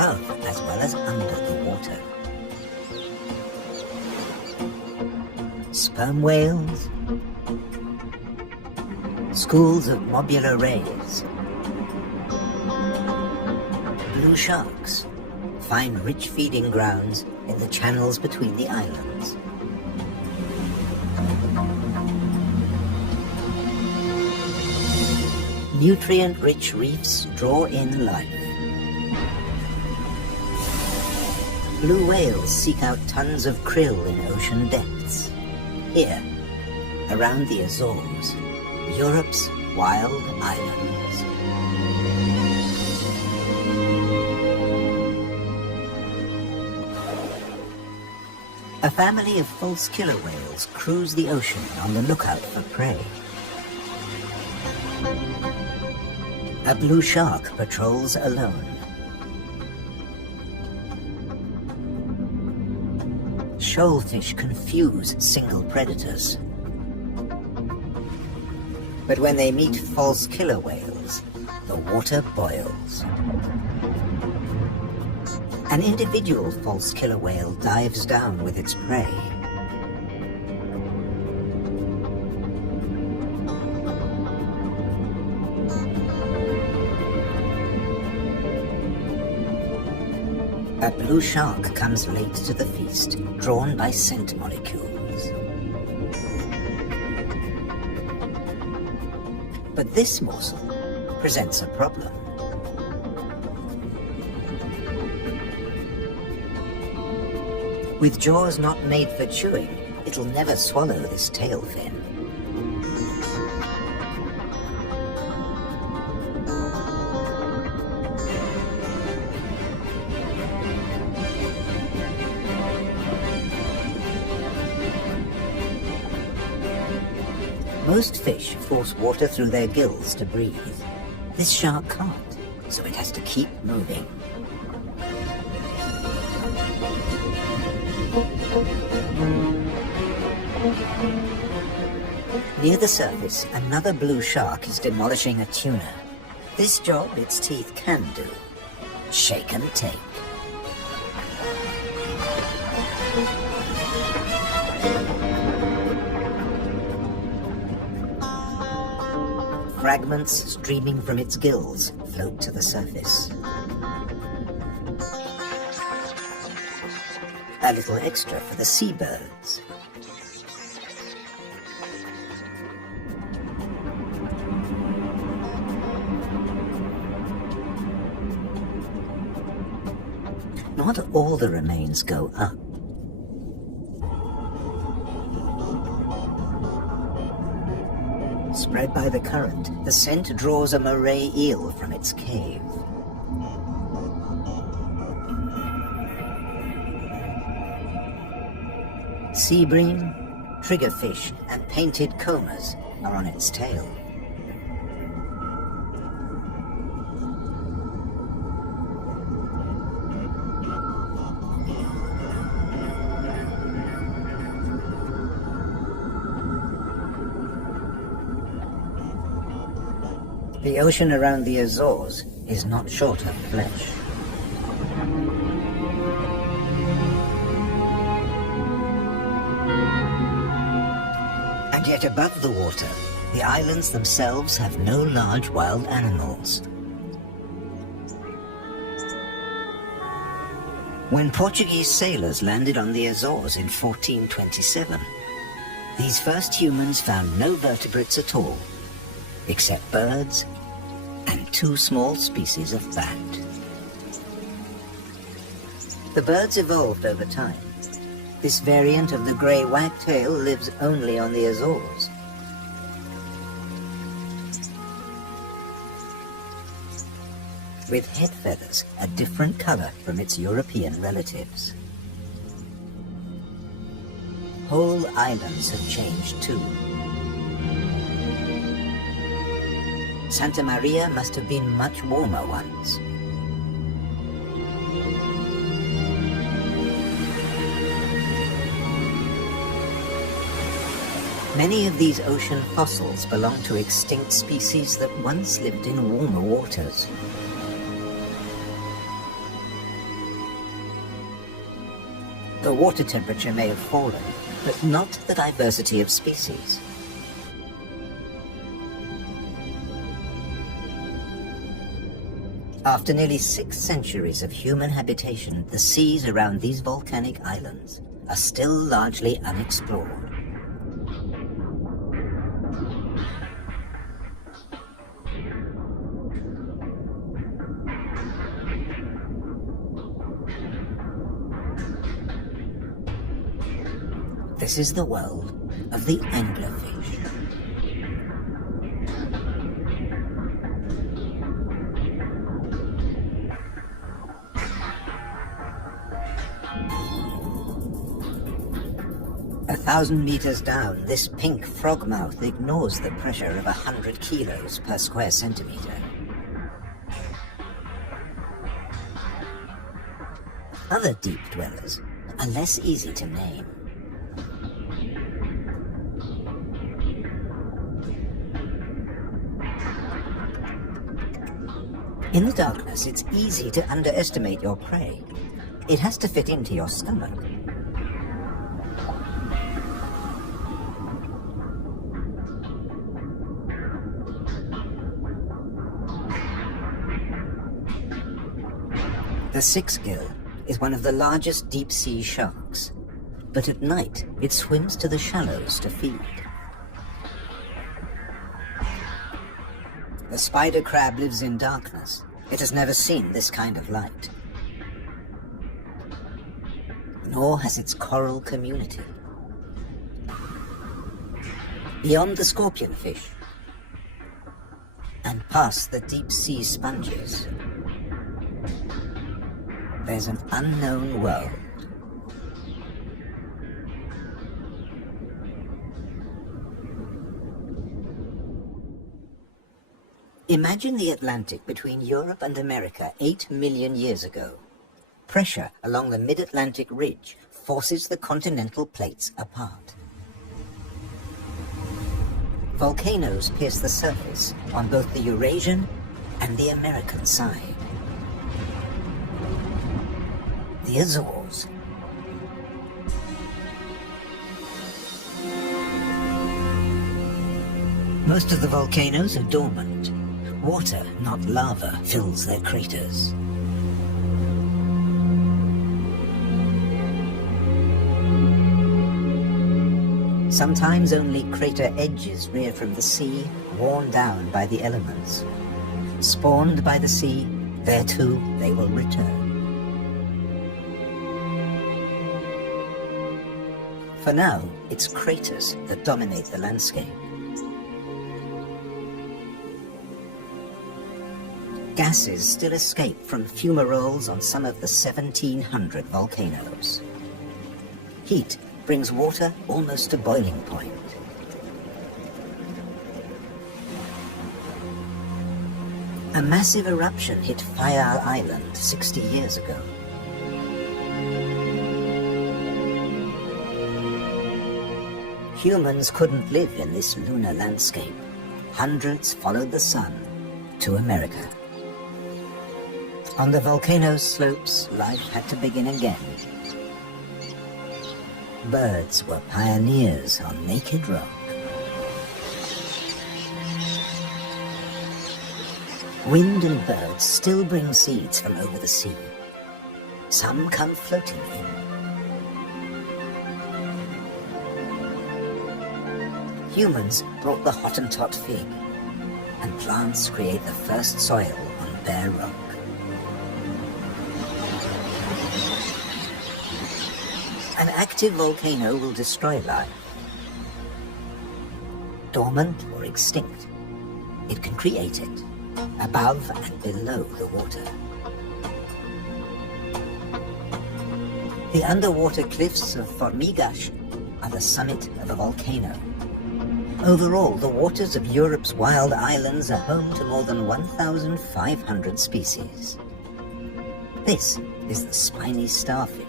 above as well as under the water. Sperm whales, schools of mobula rays, blue sharks find rich feeding grounds in the channels between the islands. Nutrient-rich reefs draw in life. Blue whales seek out tons of krill in ocean depths. Here, around the Azores, Europe's wild islands. A family of false killer whales cruise the ocean on the lookout for prey. A blue shark patrols alone. Shoalfish confuse single predators. But when they meet false killer whales, the water boils. An individual false killer whale dives down with its prey. A blue shark comes late to the feast, drawn by scent molecules. But this morsel presents a problem. With jaws not made for chewing, it'll never swallow this tail fin. Most fish force water through their gills to breathe. This shark can't, so it has to keep moving. Near the surface, another blue shark is demolishing a tuna. This job its teeth can do. Shake and take. Fragments streaming from its gills float to the surface. A little extra for the seabirds. Not all the remains go up. Spread by the current, the scent draws a moray eel from its cave. Sea bream, triggerfish, and painted combers are on its tail. The ocean around the Azores is not short of flesh. And yet above the water, the islands themselves have no large wild animals. When Portuguese sailors landed on the Azores in 1427, these first humans found no vertebrates at all, except birds and 2 small species of bat. The birds evolved over time. This variant of the grey wagtail lives only on the Azores. With head feathers a different colour from its European relatives. Whole islands have changed too. Santa Maria must have been much warmer once. Many of these ocean fossils belong to extinct species that once lived in warmer waters. The water temperature may have fallen, but not the diversity of species. After nearly 6 centuries of human habitation, the seas around these volcanic islands are still largely unexplored. This is the world of the anglerfish. A 1,000 meters down, this pink frogmouth ignores the pressure of 100 kilos per square centimeter. Other deep dwellers are less easy to name. In the darkness, it's easy to underestimate your prey. It has to fit into your stomach. The six-gill is one of the largest deep-sea sharks, but at night it swims to the shallows to feed. The spider crab lives in darkness. It has never seen this kind of light. Nor has its coral community. Beyond the scorpionfish, and past the deep-sea sponges, there's an unknown world. Imagine the Atlantic between Europe and America 8 million years ago. Pressure along the mid-Atlantic ridge forces the continental plates apart. Volcanoes pierce the surface on both the Eurasian and the American side. The Azores. Most of the volcanoes are dormant. Water, not lava, fills their craters. Sometimes only crater edges rear from the sea, worn down by the elements. Spawned by the sea, there too they will return. For now, it's craters that dominate the landscape. Gases still escape from fumaroles on some of the 1,700 volcanoes. Heat brings water almost to boiling point. A massive eruption hit Fayal Island 60 years ago. Humans couldn't live in this lunar landscape. Hundreds followed the sun to America. On the volcano's slopes, life had to begin again. Birds were pioneers on naked rock. Wind and birds still bring seeds from over the sea. Some come floating in. Humans brought the Hottentot fig, and plants create the first soil on bare rock. An active volcano will destroy life. Dormant or extinct, it can create it, above and below the water. The underwater cliffs of Formigas are the summit of a volcano. Overall, the waters of Europe's wild islands are home to more than 1,500 species. This is the spiny starfish.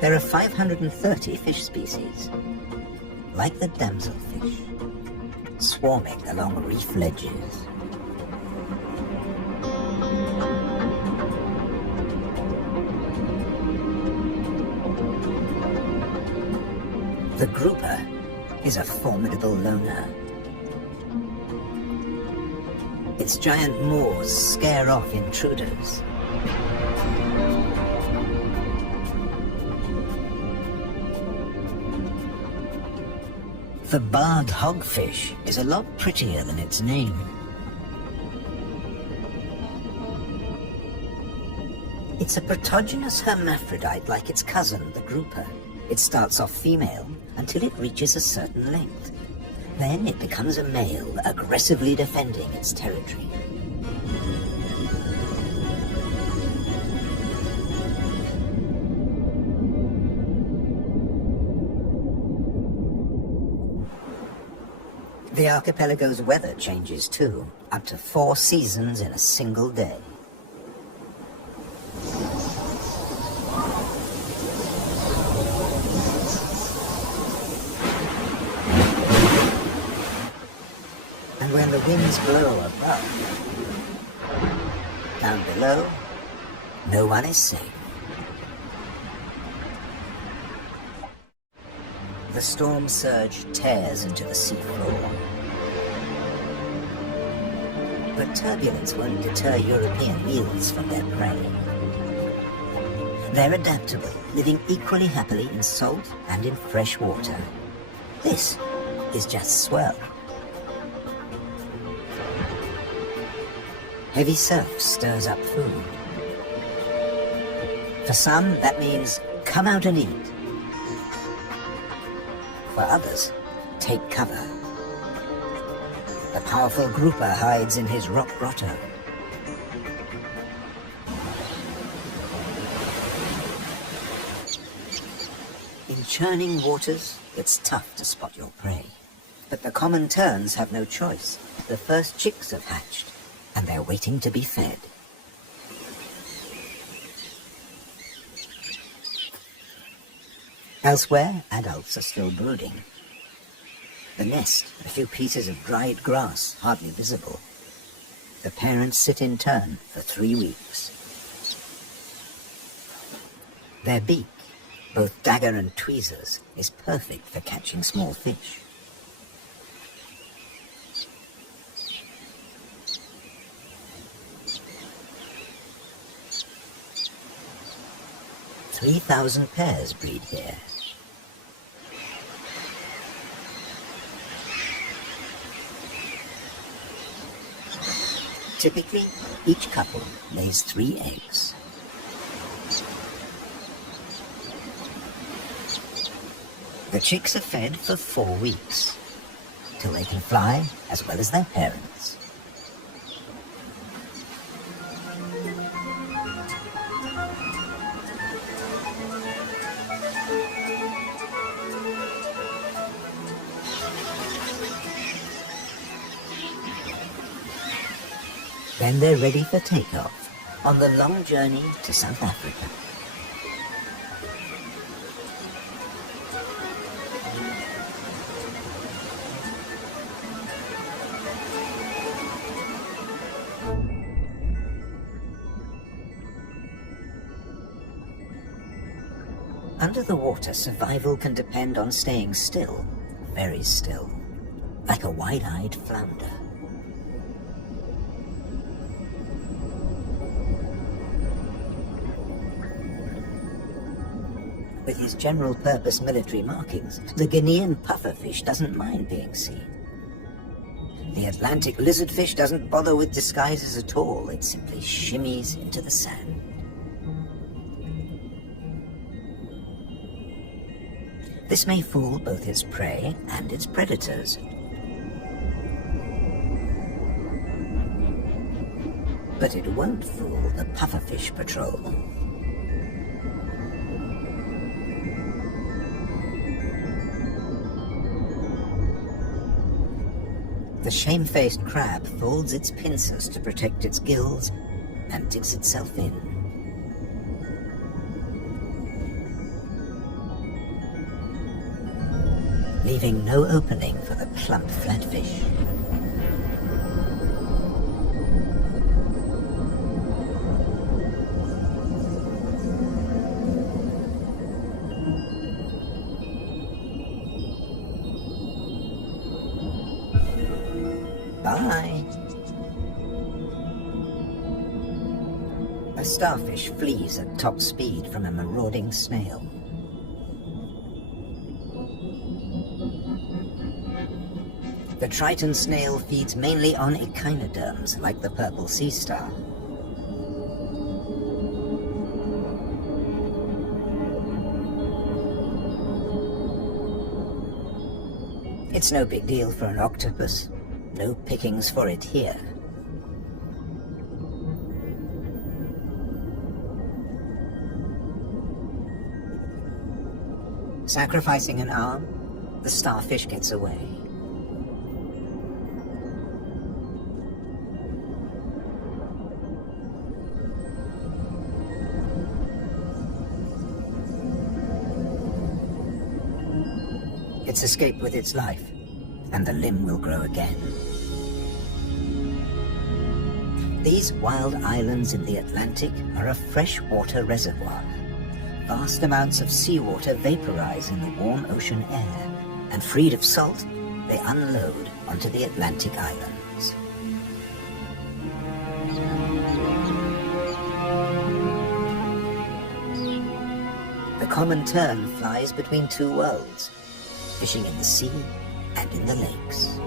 There are 530 fish species, like the damselfish, swarming along reef ledges. The grouper is a formidable loner. Its giant maws scare off intruders. The barred hogfish is a lot prettier than its name. It's a protogynous hermaphrodite like its cousin, the grouper. It starts off female until it reaches a certain length. Then it becomes a male, aggressively defending its territory. The archipelago's weather changes too, up to 4 seasons in a single day. And when the winds blow above, down below, no one is safe. The storm surge tears into the seafloor. But turbulence won't deter European eels from their prey. They're adaptable, living equally happily in salt and in fresh water. This is just swell. Heavy surf stirs up food. For some, that means come out and eat. For others, take cover. The powerful grouper hides in his rock grotto. In churning waters, it's tough to spot your prey. But the common terns have no choice. The first chicks have hatched, and they're waiting to be fed. Elsewhere, adults are still brooding. The nest, a few pieces of dried grass, hardly visible. The parents sit in turn for 3 weeks. Their beak, both dagger and tweezers, is perfect for catching small fish. "3,000 pairs breed here. Typically, each couple lays 3 eggs. The chicks are fed for 4 weeks, till they can fly as well as their parents. Then they're ready for takeoff on the long journey to South Africa. Under the water, survival can depend on staying still, very still, like a wide-eyed flounder. With his general-purpose military markings, the Guinean pufferfish doesn't mind being seen. The Atlantic lizardfish doesn't bother with disguises at all. It simply shimmies into the sand. This may fool both its prey and its predators. But it won't fool the pufferfish patrol. The shamefaced crab folds its pincers to protect its gills and digs itself in. Leaving no opening for the plump flatfish. starfish flees at top speed from a marauding snail. The Triton snail feeds mainly on echinoderms, like the purple sea star. It's no big deal for an octopus. No pickings for it here. Sacrificing an arm, the starfish gets away. It's escaped with its life, and the limb will grow again. These wild islands in the Atlantic are a freshwater reservoir. Vast amounts of seawater vaporize in the warm ocean air, and freed of salt, they unload onto the Atlantic islands. The common tern flies between two worlds, fishing in the sea and in the lakes.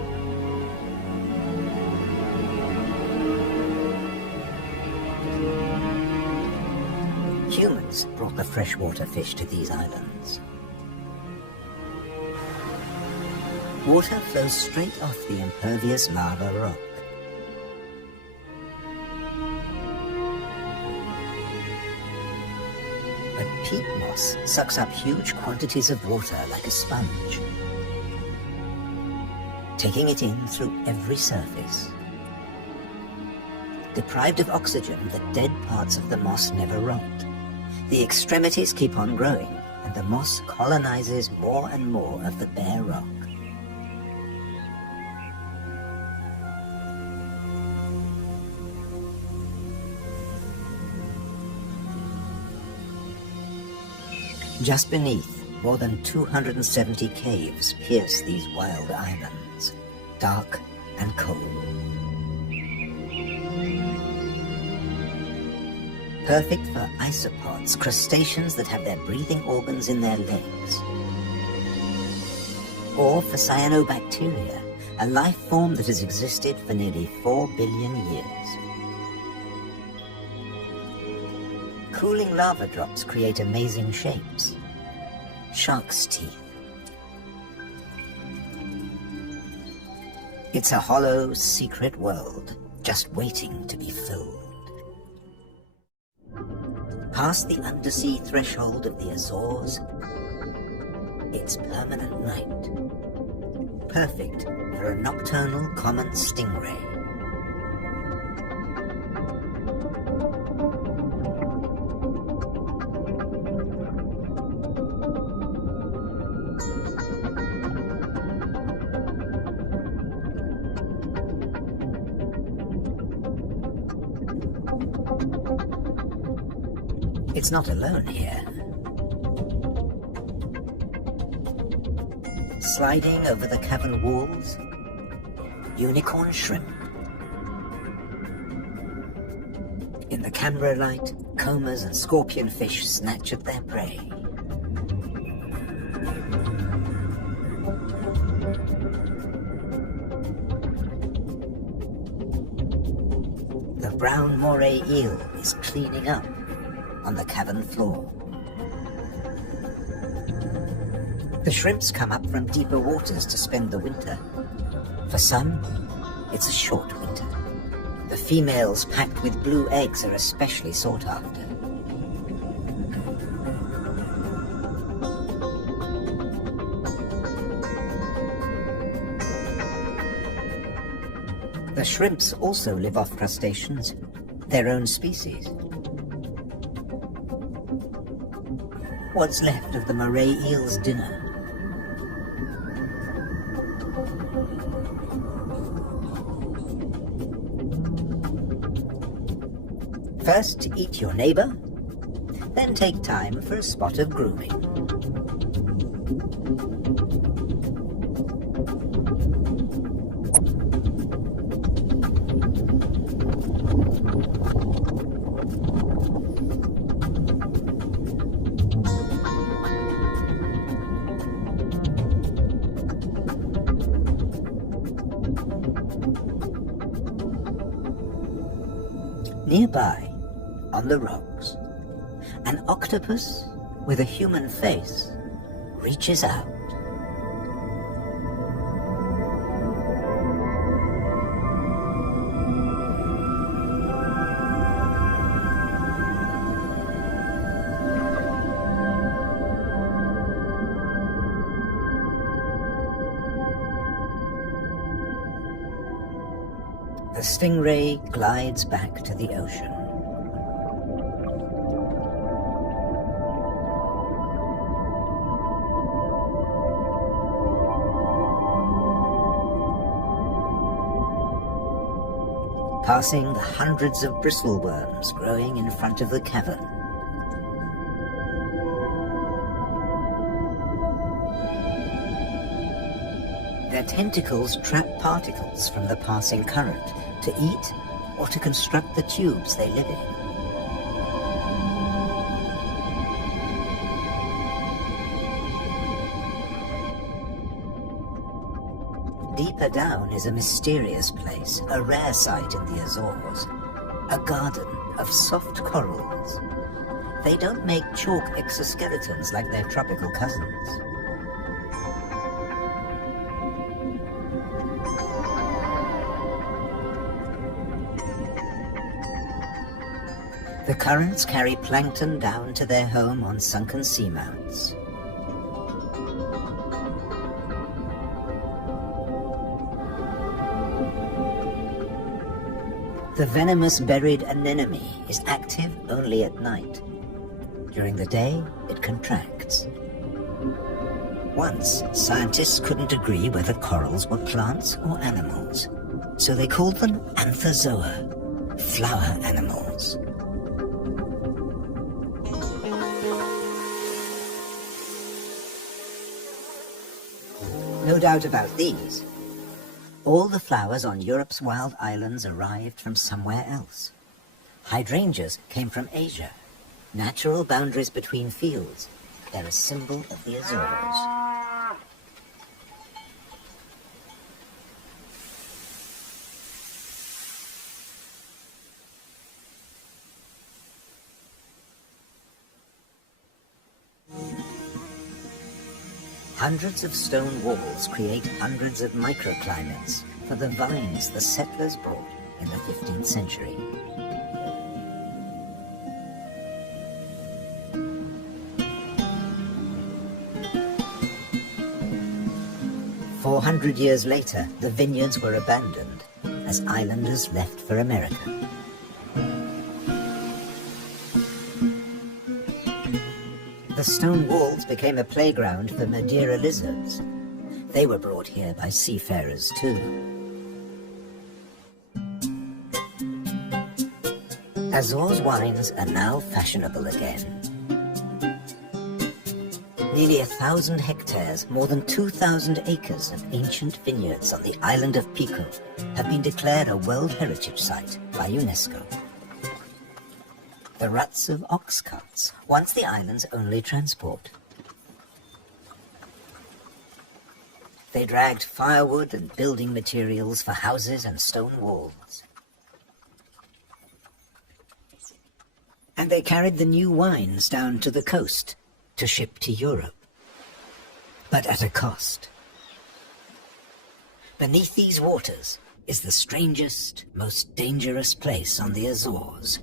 Humans brought the freshwater fish to these islands. Water flows straight off the impervious lava rock. But peat moss sucks up huge quantities of water like a sponge, taking it in through every surface. Deprived of oxygen, the dead parts of the moss never rot. The extremities keep on growing, and the moss colonizes more and more of the bare rock. Just beneath, more than 270 caves pierce these wild islands, dark and cold. Perfect for isopods, crustaceans that have their breathing organs in their legs. Or for cyanobacteria, a life form that has existed for nearly 4 billion years. Cooling lava drops create amazing shapes. Shark's teeth. It's a hollow, secret world, just waiting to be filled. Past the undersea threshold of the Azores, it's permanent night. Perfect for a nocturnal common stingray. It's not alone here. Sliding over the cavern walls, unicorn shrimp. In the camera light, combers and scorpionfish snatch at their prey. The brown moray eel is cleaning up on the cavern floor. The shrimps come up from deeper waters to spend the winter. For some, it's a short winter. The females packed with blue eggs are especially sought after. The shrimps also live off crustaceans, their own species. What's left of the moray eel's dinner? First, eat your neighbor, then take time for a spot of grooming. Nearby, on the rocks, an octopus with a human face reaches out. The stingray glides back to the ocean. Passing the hundreds of bristleworms growing in front of the cavern. Their tentacles trap particles from the passing current to eat or to construct the tubes they live in. Deeper down is a mysterious place, a rare sight in the Azores. A garden of soft corals. They don't make chalk exoskeletons like their tropical cousins. The currents carry plankton down to their home on sunken seamounts. The venomous buried anemone is active only at night. During the day, it contracts. Once, scientists couldn't agree whether corals were plants or animals, so they called them anthozoa, flower animals. No doubt about these. All the flowers on Europe's wild islands arrived from somewhere else. Hydrangeas came from Asia. Natural boundaries between fields. They're a symbol of the Azores. Hundreds of stone walls create hundreds of microclimates for the vines the settlers brought in the 15th century. "400 years later, the vineyards were abandoned as islanders left for America. The stone walls became a playground for Madeira lizards. They were brought here by seafarers too. Azores wines are now fashionable again. Nearly 1,000 hectares, more than 2,000 acres of ancient vineyards on the island of Pico have been declared a World Heritage Site by UNESCO. The ruts of ox carts, once the island's only transport. They dragged firewood and building materials for houses and stone walls. And they carried the new wines down to the coast to ship to Europe, but at a cost. Beneath these waters is the strangest, most dangerous place on the Azores.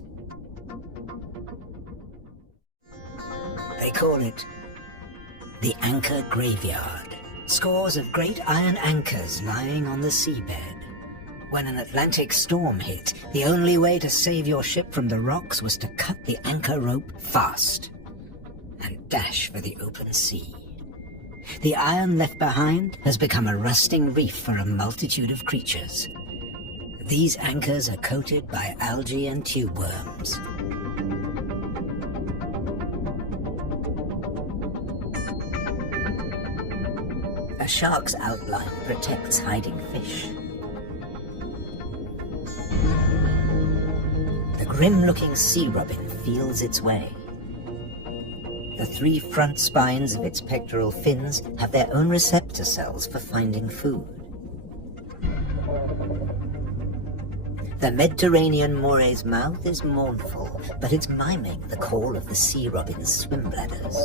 They call it the Anchor Graveyard. Scores of great iron anchors lying on the seabed. When an Atlantic storm hit, the only way to save your ship from the rocks was to cut the anchor rope fast and dash for the open sea. The iron left behind has become a rusting reef for a multitude of creatures. These anchors are coated by algae and tube worms. A shark's outline protects hiding fish. The grim-looking sea robin feels its way. The 3 front spines of its pectoral fins have their own receptor cells for finding food. The Mediterranean moray's mouth is mournful, but it's miming the call of the sea robin's swim bladders.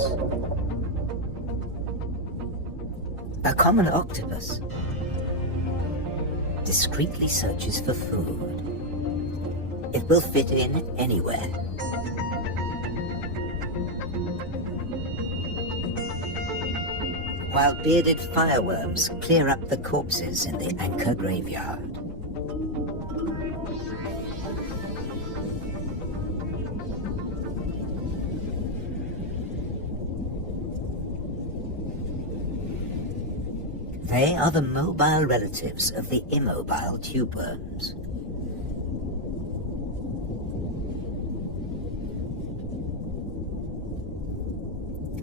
A common octopus discreetly searches for food. It will fit in anywhere. While bearded fireworms clear up the corpses in the anchor graveyard. They are the mobile relatives of the immobile tube worms.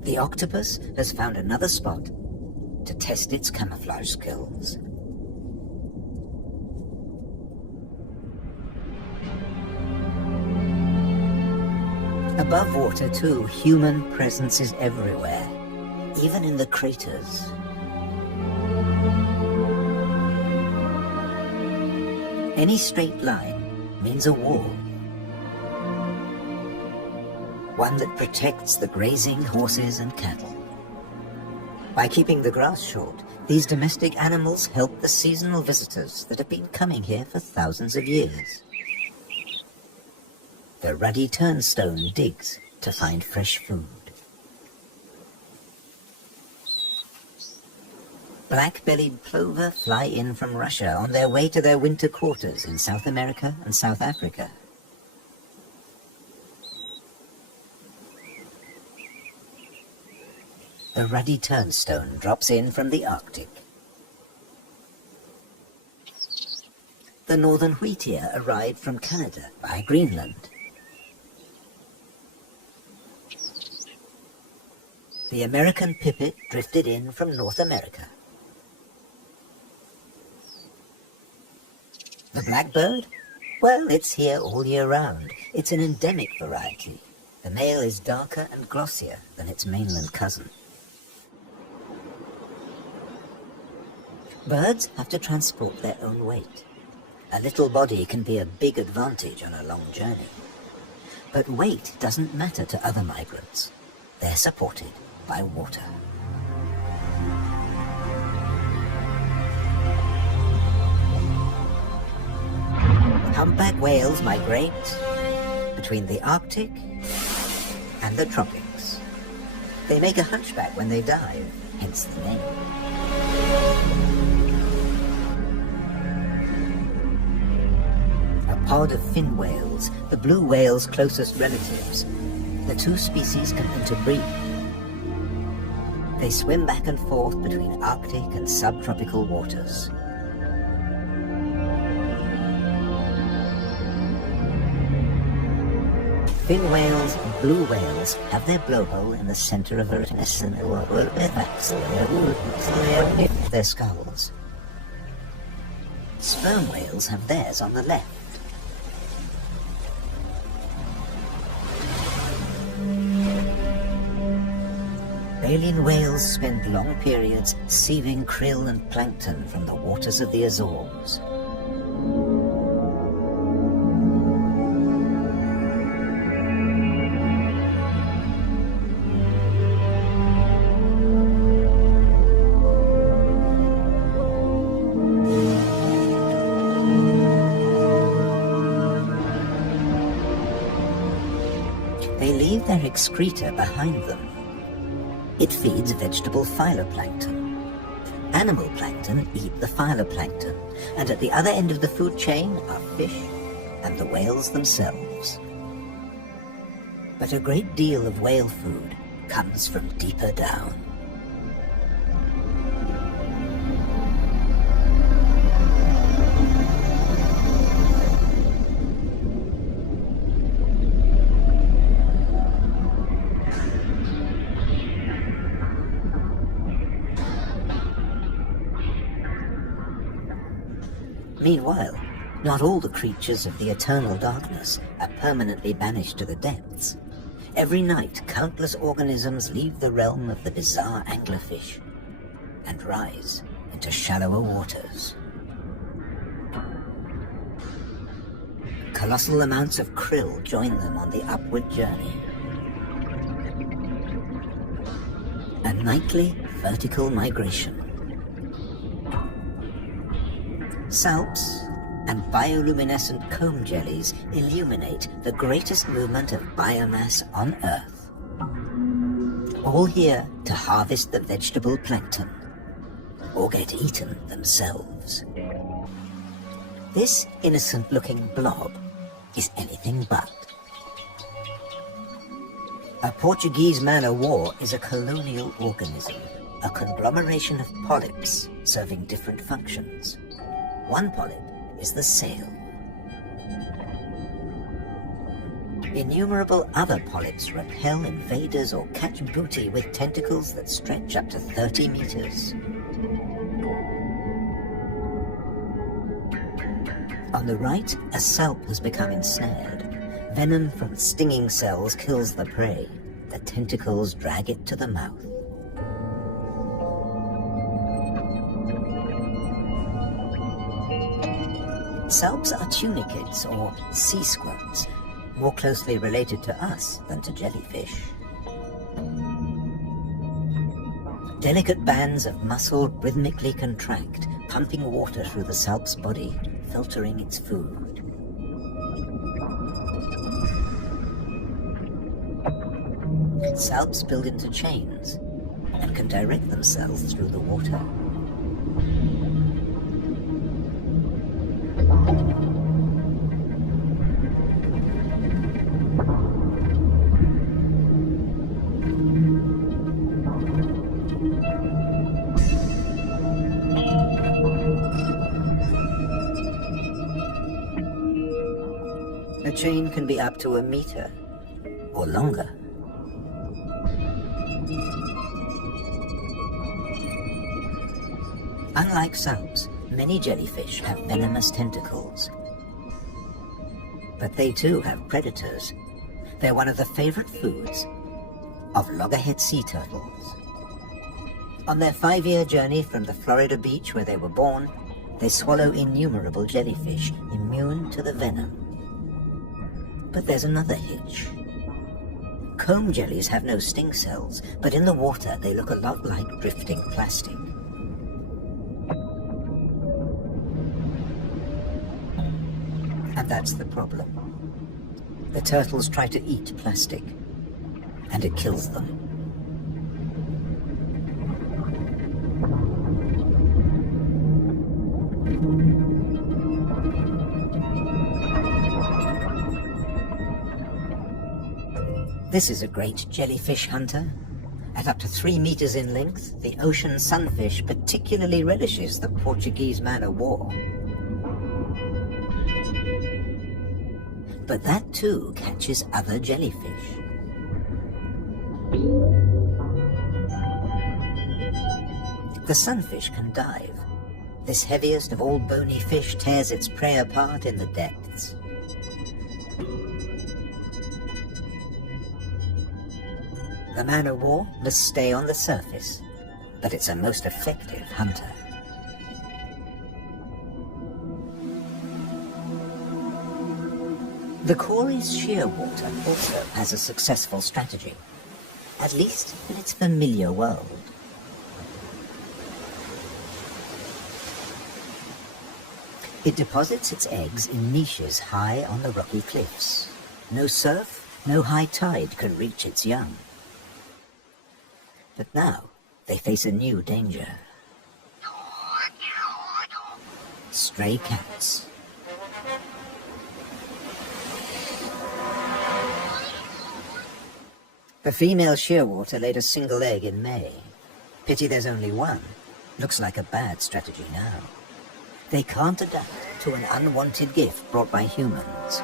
The octopus has found another spot to test its camouflage skills. Above water, too, human presence is everywhere, even in the craters. Any straight line means a wall. One that protects the grazing horses and cattle. By keeping the grass short, these domestic animals help the seasonal visitors that have been coming here for thousands of years. The ruddy turnstone digs to find fresh food. Black-bellied plover fly in from Russia on their way to their winter quarters in South America and South Africa. The ruddy turnstone drops in from the Arctic. The northern wheatear arrived from Canada by Greenland. The American pipit drifted in from North America. The blackbird? Well, it's here all year round. It's an endemic variety. The male is darker and glossier than its mainland cousin. Birds have to transport their own weight. A little body can be a big advantage on a long journey. But weight doesn't matter to other migrants. They're supported by water. Humpback whales migrate between the Arctic and the tropics. They make a hunchback when they dive, hence the name. A pod of fin whales, the blue whale's closest relatives. The two species can interbreed. They swim back and forth between Arctic and subtropical waters. Fin whales and blue whales have their blowhole in the center of their skulls. Sperm whales have theirs on the left. Baleen whales spend long periods sieving krill and plankton from the waters of the Azores. They leave their excreta behind them. It feeds vegetable phytoplankton. Animal plankton eat the phytoplankton, and at the other end of the food chain are fish and the whales themselves. But a great deal of whale food comes from deeper down. Meanwhile, not all the creatures of the eternal darkness are permanently banished to the depths. Every night, countless organisms leave the realm of the bizarre anglerfish and rise into shallower waters. colossal amounts of krill join them on the upward journey. A nightly vertical migration. Salps and bioluminescent comb jellies illuminate the greatest movement of biomass on Earth. All here to harvest the vegetable plankton, or get eaten themselves. This innocent-looking blob is anything but. A Portuguese man-o'-war is a colonial organism, a conglomeration of polyps serving different functions. One polyp is the sail. Innumerable other polyps repel invaders or catch booty with tentacles that stretch up to 30 meters. On the right, a salp has become ensnared. Venom from stinging cells kills the prey. The tentacles drag it to the mouth. Salps are tunicates, or sea squirts, more closely related to us than to jellyfish. Delicate bands of muscle rhythmically contract, pumping water through the salp's body, filtering its food. Salps build into chains and can direct themselves through the water. A chain can be up to a meter or longer. Unlike salps, many jellyfish have venomous tentacles. But they too have predators. They're one of the favorite foods of loggerhead sea turtles. On their 5-year journey from the Florida beach where they were born, they swallow innumerable jellyfish immune to the venom. But there's another hitch. Comb jellies have no sting cells, but in the water they look a lot like drifting plastic. And that's the problem. The turtles try to eat plastic, and it kills them. This is a great jellyfish hunter. At up to 3 meters in length, the ocean sunfish particularly relishes the Portuguese man-o'-war. But that too catches other jellyfish. The sunfish can dive. This heaviest of all bony fish tears its prey apart in the depths. The man-o'-war must stay on the surface, but it's a most effective hunter. The Cory's shearwater also has a successful strategy, at least in its familiar world. It deposits its eggs in niches high on the rocky cliffs. No surf, no high tide can reach its young. But now they face a new danger. Stray cats. The female shearwater laid a single egg in May. Pity there's only one. Looks like a bad strategy now. They can't adapt to an unwanted gift brought by humans.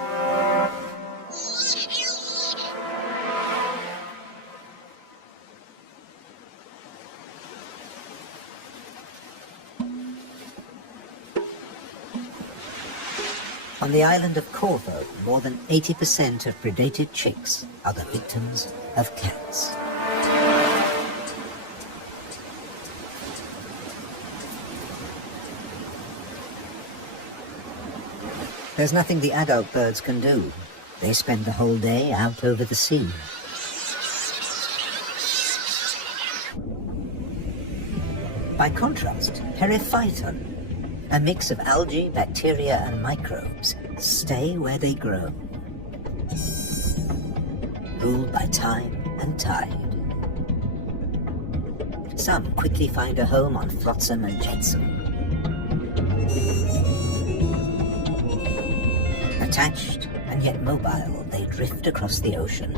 On the island of Corvo, more than 80% of predated chicks are the victims of cats. There's nothing the adult birds can do. They spend the whole day out over the sea. By contrast, Periphyton, a mix of algae, bacteria and microbes, stay where they grow, ruled by time and tide. Some quickly find a home on flotsam and jetsam. Attached and yet mobile, they drift across the ocean.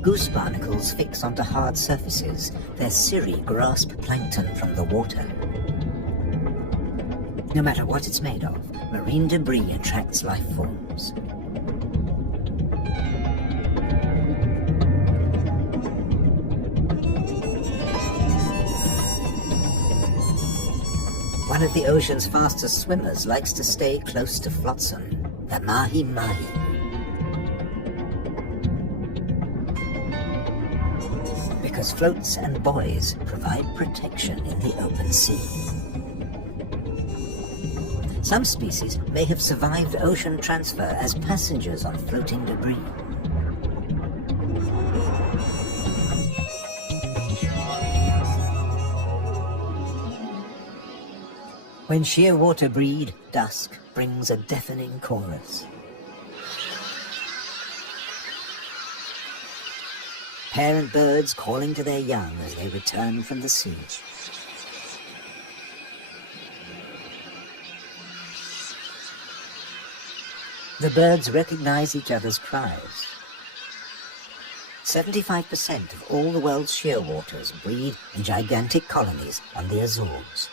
Goose barnacles fix onto hard surfaces. Their cirri grasp plankton from the water. No matter what it's made of, marine debris attracts life forms. One of the ocean's fastest swimmers likes to stay close to flotsam, the mahi-mahi. Because floats and buoys provide protection in the open sea. Some species may have survived ocean transfer as passengers on floating debris. When shearwater breed, dusk brings a deafening chorus. Parent birds calling to their young as they return from the sea. The birds recognize each other's cries. 75% of all the world's shearwaters breed in gigantic colonies on the Azores.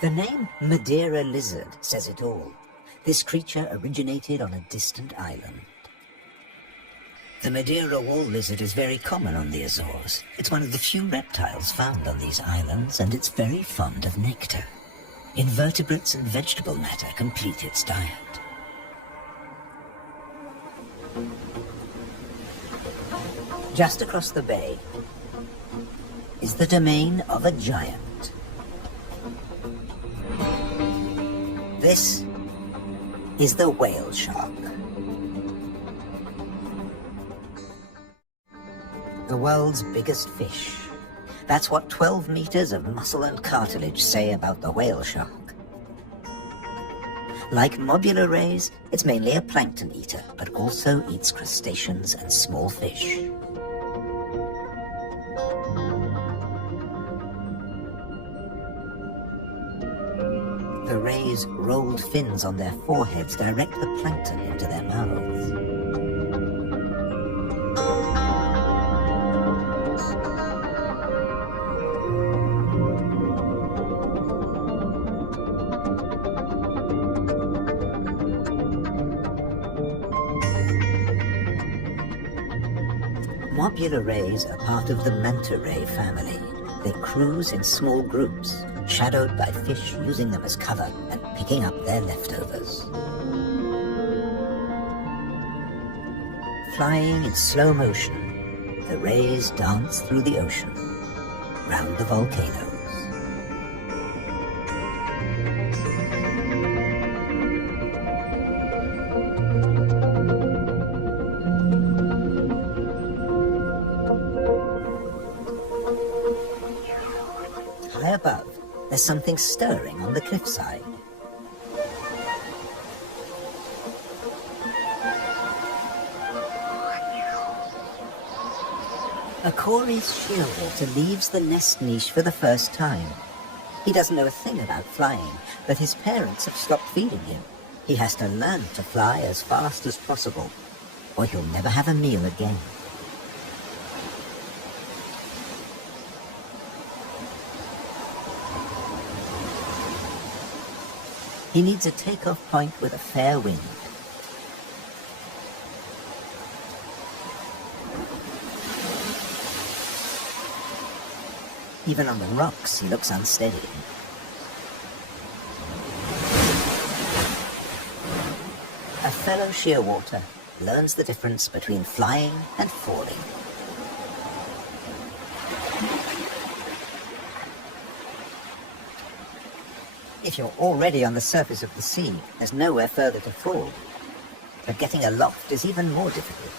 The name Madeira lizard says it all. This creature originated on a distant island. The Madeira wall lizard is very common on the Azores. It's one of the few reptiles found on these islands, and it's very fond of nectar. Invertebrates and vegetable matter complete its diet. Just across the bay is the domain of a giant. This is the whale shark. The world's biggest fish. That's what 12 meters of muscle and cartilage say about the whale shark. Like Mobula rays, it's mainly a plankton eater, but also eats crustaceans and small fish. The rays' rolled fins on their foreheads direct the plankton into their mouths. Mobula rays are part of the manta ray family. They cruise in small groups, shadowed by fish using them as cover and picking up their leftovers. Flying in slow motion, the rays dance through the ocean, round the volcanoes. High above, there's something stirring on the cliffside. A Cory's shearwater leaves the nest niche for the first time. He doesn't know a thing about flying, but his parents have stopped feeding him. He has to learn to fly as fast as possible, or he'll never have a meal again. He needs a takeoff point with a fair wind. Even on the rocks, he looks unsteady. A fellow shearwater learns the difference between flying and falling. If you're already on the surface of the sea, there's nowhere further to fall. But getting aloft is even more difficult.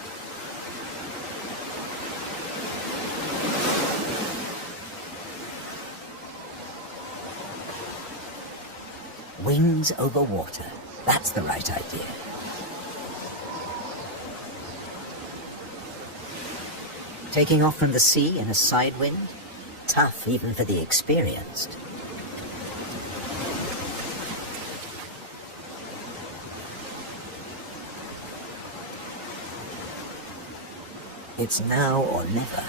Wings over water. That's the right idea. Taking off from the sea in a side wind? Tough even for the experienced. It's now or never.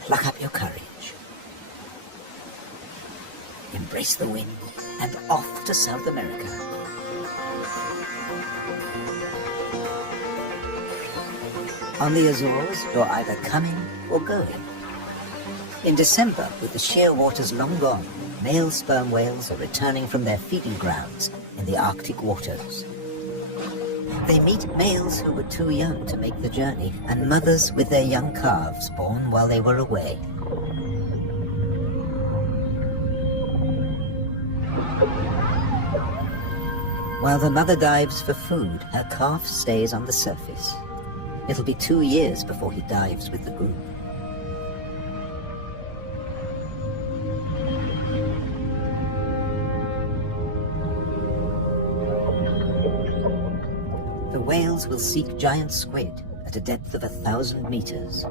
Pluck up your courage. Embrace the wind and off to South America. On the Azores, you're either coming or going. In December, with the sheer waters long gone, male sperm whales are returning from their feeding grounds in the Arctic waters. They meet males who were too young to make the journey, and mothers with their young calves born while they were away. While the mother dives for food, her calf stays on the surface. It'll be 2 years before he dives with the group. The whales will seek giant squid at a depth of 1,000 meters.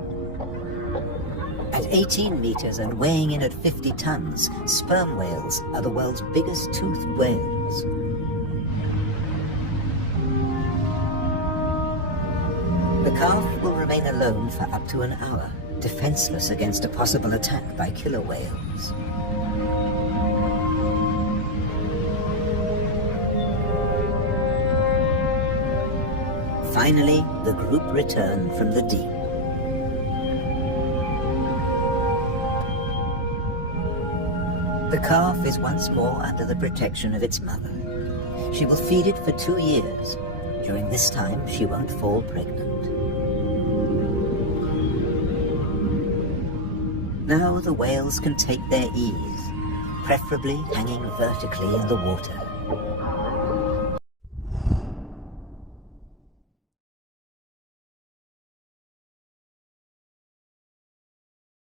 At 18 meters and weighing in at 50 tons, sperm whales are the world's biggest toothed whales. The calf will remain alone for up to an hour, defenseless against a possible attack by killer whales. Finally, the group return from the deep. The calf is once more under the protection of its mother. She will feed it for 2 years. During this time, she won't fall pregnant. Now the whales can take their ease, preferably hanging vertically in the water.